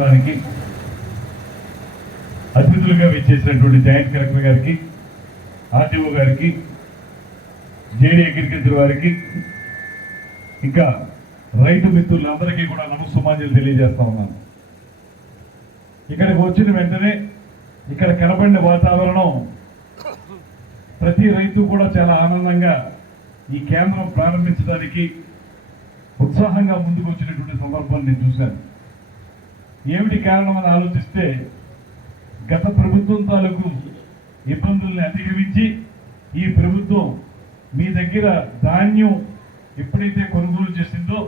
దానికి అతిథులుగా విచ్చేసినటువంటి జాయింట్ కలెక్టర్ గారికి ఆర్టీఓ గారికి జేడీ అగ్రికల్చర్ వారికి ఇంకా రైతు మిత్రులందరికీ కూడా నమస్సుమాంజలు తెలియజేస్తా ఉన్నాను. ఇక్కడికి వచ్చిన వెంటనే ఇక్కడ కనబడిన వాతావరణం ప్రతి రైతు కూడా చాలా ఆనందంగా ఈ కేంద్రం ప్రారంభించడానికి ఉత్సాహంగా ముందుకు వచ్చినటువంటి సందర్భాన్ని నేను చూశాను. ఏమిటి కారణం అని ఆలోచిస్తే గత ప్రభుత్వం తాలూకు ఇబ్బందుల్ని అధిగమించి ఈ ప్రభుత్వం మీ దగ్గర ధాన్యం ఎప్పుడైతే కొనుగోలు చేసిందో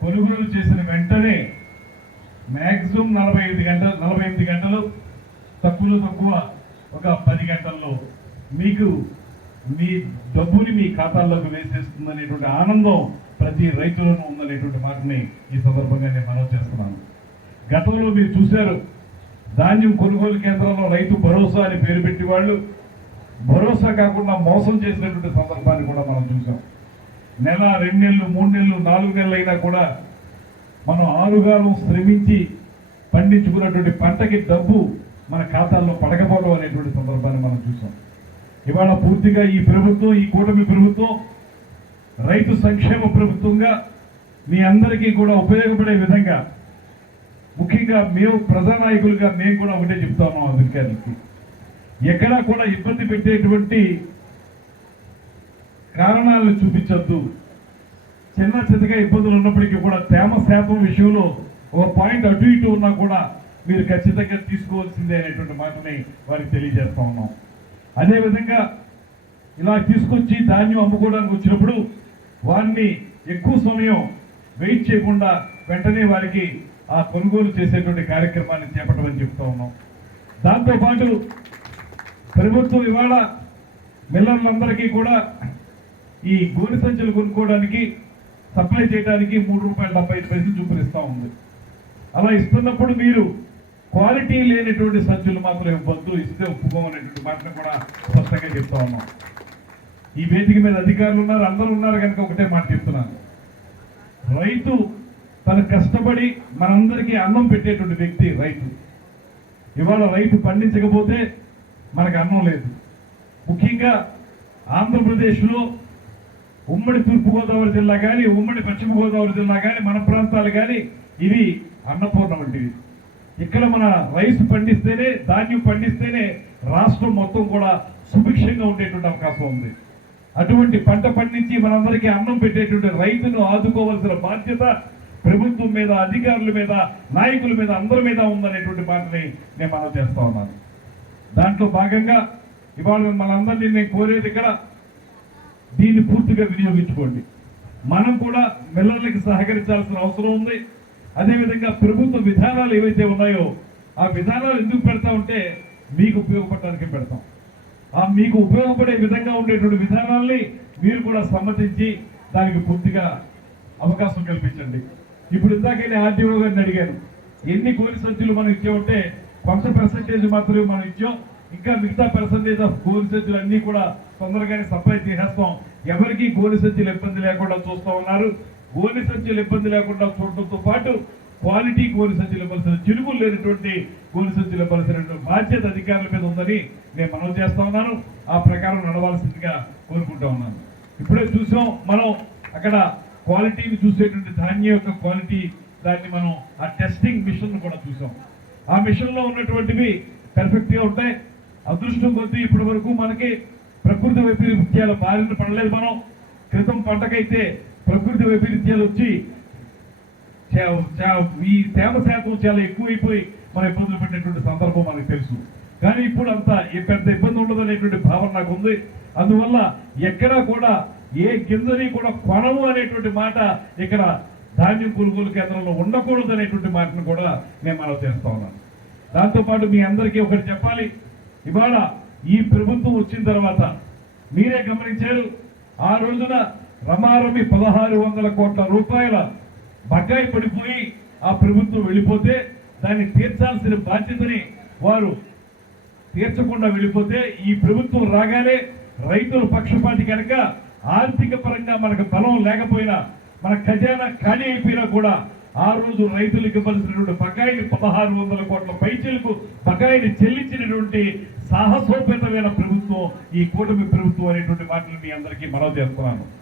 కొనుగోలు చేసిన వెంటనే మ్యాక్సిమం నలభై ఐదు గంటలు నలభై ఎనిమిది గంటలు తక్కువలో తక్కువ ఒక పది గంటల్లో మీకు మీ డబ్బుని మీ ఖాతాల్లోకి వేసేస్తుందనేటువంటి ఆనందం ప్రతి రైతులను ఉందనేటువంటి మాటని ఈ సందర్భంగా నేను మనవి చేస్తున్నాను. గతంలో మీరు చూశారు ధాన్యం కొనుగోలు కేంద్రంలో రైతు భరోసా అని పేరు పెట్టి వాళ్ళు భరోసా కాకుండా మోసం చేసినటువంటి సందర్భాన్ని కూడా మనం చూసాం నెల రెండు నెలలు మూడు నెలలు నాలుగు నెలలు అయినా కూడా మనం ఆరుగాలం శ్రమించి పండించుకున్నటువంటి పంటకి డబ్బు మన ఖాతాల్లో పడకపోవడం అనేటువంటి సందర్భాన్ని మనం చూసాం ఇవాళ పూర్తిగా ఈ ప్రభుత్వం ఈ కూటమి ప్రభుత్వం రైతు సంక్షేమ ప్రభుత్వంగా మీ అందరికీ కూడా ఉపయోగపడే విధంగా ముఖ్యంగా మేము ప్రజానాయకులుగా మేము కూడా ఒకటే చెప్తాము ఉన్నాం అధికారులకి ఎక్కడా కూడా ఇబ్బంది పెట్టేటువంటి కారణాలను చూపించద్దు. చిన్న చిన్నగా ఇబ్బందులు ఉన్నప్పటికీ కూడా తేమ శాతం విషయంలో ఒక పాయింట్ అటు ఇటు ఉన్నా కూడా మీరు ఖచ్చితంగా తీసుకోవాల్సిందే అనేటువంటి మాటని వారికి తెలియజేస్తా ఉన్నాం. అదేవిధంగా ఇలా తీసుకొచ్చి ధాన్యం అమ్ముకోవడానికి వచ్చినప్పుడు వారిని ఎక్కువ సమయం వెయిట్ చేయకుండా వెంటనే వారికి ఆ కొనుగోలు చేసేటువంటి కార్యక్రమాన్ని చేపట్టమని చెప్తా ఉన్నాం. దాంతోపాటు ప్రభుత్వం ఇవాళ మిల్లర్లందరికీ కూడా ఈ గోనె సంచులు కొనుక్కోవడానికి సప్లై చేయడానికి మూడు రూపాయల డెబ్బై ఐదు పైసలు చూపిస్తూ ఉంది. అలా ఇస్తున్నప్పుడు మీరు క్వాలిటీ లేనటువంటి సంచులు మాత్రం ఇవ్వద్దు ఇస్తే ఒప్పుకోమనేటువంటి మాటను కూడా స్పష్టంగా చెప్తా ఉన్నాం. ఈ వేదిక మీద అధికారులు ఉన్నారు అందరూ ఉన్నారు కనుక ఒకటే మాట చెప్తున్నాను. రైతు తను కష్టపడి మనందరికీ అన్నం పెట్టేటువంటి వ్యక్తి రైతు. ఇవాళ రైతు పండించకపోతే మనకు అన్నం లేదు. ముఖ్యంగా ఆంధ్రప్రదేశ్లో ఉమ్మడి తూర్పుగోదావరి జిల్లా కానీ ఉమ్మడి పశ్చిమ గోదావరి జిల్లా కానీ మన ప్రాంతాలు కానీ ఇవి అన్నపూర్ణ వంటివి. ఇక్కడ మన రైస్ పండిస్తేనే ధాన్యం పండిస్తేనే రాష్ట్రం మొత్తం కూడా సుభిక్షంగా ఉండేటువంటి అవకాశం ఉంది. అటువంటి పంట పండించి మనందరికీ అన్నం పెట్టేటువంటి రైతును ఆదుకోవాల్సిన బాధ్యత ప్రభుత్వం మీద అధికారుల మీద నాయకుల మీద అందరి మీద ఉందనేటువంటి మాటని నేను మనం చేస్తా ఉన్నాను. దాంట్లో భాగంగా ఇవాళ మనందరినీ నేను కోరేది ఇక్కడ దీన్ని పూర్తిగా వినియోగించుకోండి. మనం కూడా మిల్లర్లకి సహకరించాల్సిన అవసరం ఉంది. అదేవిధంగా ప్రభుత్వ విధానాలు ఏవైతే ఉన్నాయో ఆ విధానాలు ఎందుకు పెడతా ఉంటే మీకు ఉపయోగపడడానికి పెడతాం. ఆ మీకు ఉపయోగపడే విధంగా ఉండేటువంటి విధానాల్ని మీరు కూడా సమ్మతించి దానికి పూర్తిగా అవకాశం కల్పించండి. ఇప్పుడు ఇందాకనే ఆర్డీఓ గారిని అడిగాను ఎన్ని కోరి సంచులు మనం ఇచ్చామంటే కొంత పర్సంటేజ్ మాత్రమే మనం ఇచ్చాం. ఇంకా మిగతా పర్సంటేజ్ ఆఫ్ గోలి సంచులు అన్ని కూడా తొందరగానే సప్లై చేసేస్తాం. ఎవరికి గోలి సంచులు ఇబ్బంది లేకుండా చూస్తూ ఉన్నారు. గోలి సంచులు ఇబ్బంది లేకుండా చూడటంతో పాటు క్వాలిటీ గోలి సంచులు ఇవ్వాల్సిన చిరుకులు లేనటువంటి గోలి సంచులు ఇవ్వాల్సినటువంటి బాధ్యత అధికారుల మీద ఉందని నేను మనం చేస్తా ఉన్నాను. ఆ ప్రకారం నడవాల్సిందిగా కోరుకుంటా ఉన్నాను. ఇప్పుడే చూసాం మనం అక్కడ క్వాలిటీని చూసేటువంటి ధాన్యం యొక్క క్వాలిటీ దాన్ని మనం ఆ టెస్టింగ్ మిషన్ కూడా చూసాం. ఆ మిషన్లో ఉన్నటువంటివి పెర్ఫెక్ట్గా ఉంటాయి. అదృష్టం కొద్దీ ఇప్పటి వరకు మనకి ప్రకృతి వైపరీత్యాల బారిన పడలేదు మనం. క్రితం పంటకైతే ప్రకృతి వైపరీత్యాలు వచ్చి ఈ తేమ శాతం చాలా ఎక్కువైపోయి మన ఇబ్బందులు పడినటువంటి సందర్భం మనకు తెలుసు. కానీ ఇప్పుడు అంత పెద్ద ఇబ్బంది ఉండదు అనేటువంటి భావన నాకు ఉంది. అందువల్ల ఎక్కడా కూడా ఏ గింజని కూడా కొనము అనేటువంటి మాట ఇక్కడ ధాన్యం కొనుగోలు కేంద్రంలో ఉండకూడదు అనేటువంటి మాటను కూడా నేను మనం చేస్తా ఉన్నాను. దాంతోపాటు మీ అందరికీ ఒకటి చెప్పాలి. ఇవాళ ఈ ప్రభుత్వం వచ్చిన తర్వాత మీరే గమనించారు ఆ రోజున రమారమి పదహారు వందల కోట్ల రూపాయల బకాయి పడిపోయి ఆ ప్రభుత్వం వెళ్ళిపోతే దాన్ని తీర్చాల్సిన బాధ్యతని వారు తీర్చకుండా వెళ్ళిపోతే ఈ ప్రభుత్వం రాగానే రైతుల పక్షపాతి కనుక ఆర్థిక పరంగా మనకు బలం లేకపోయినా మన ఖజానా ఖాళీ అయిపోయినా కూడా ఆ రోజు రైతులకు ఇవ్వాల్సినటువంటి బకాయిని పదహారు వందల కోట్ల పైచలకు బకాయిని చెల్లించినటువంటి సాహసోపేతమైన ప్రభుత్వం ఈ కూటమి ప్రభుత్వం అనేటువంటి మాటలు మీ అందరికీ మనవి చేస్తున్నాను.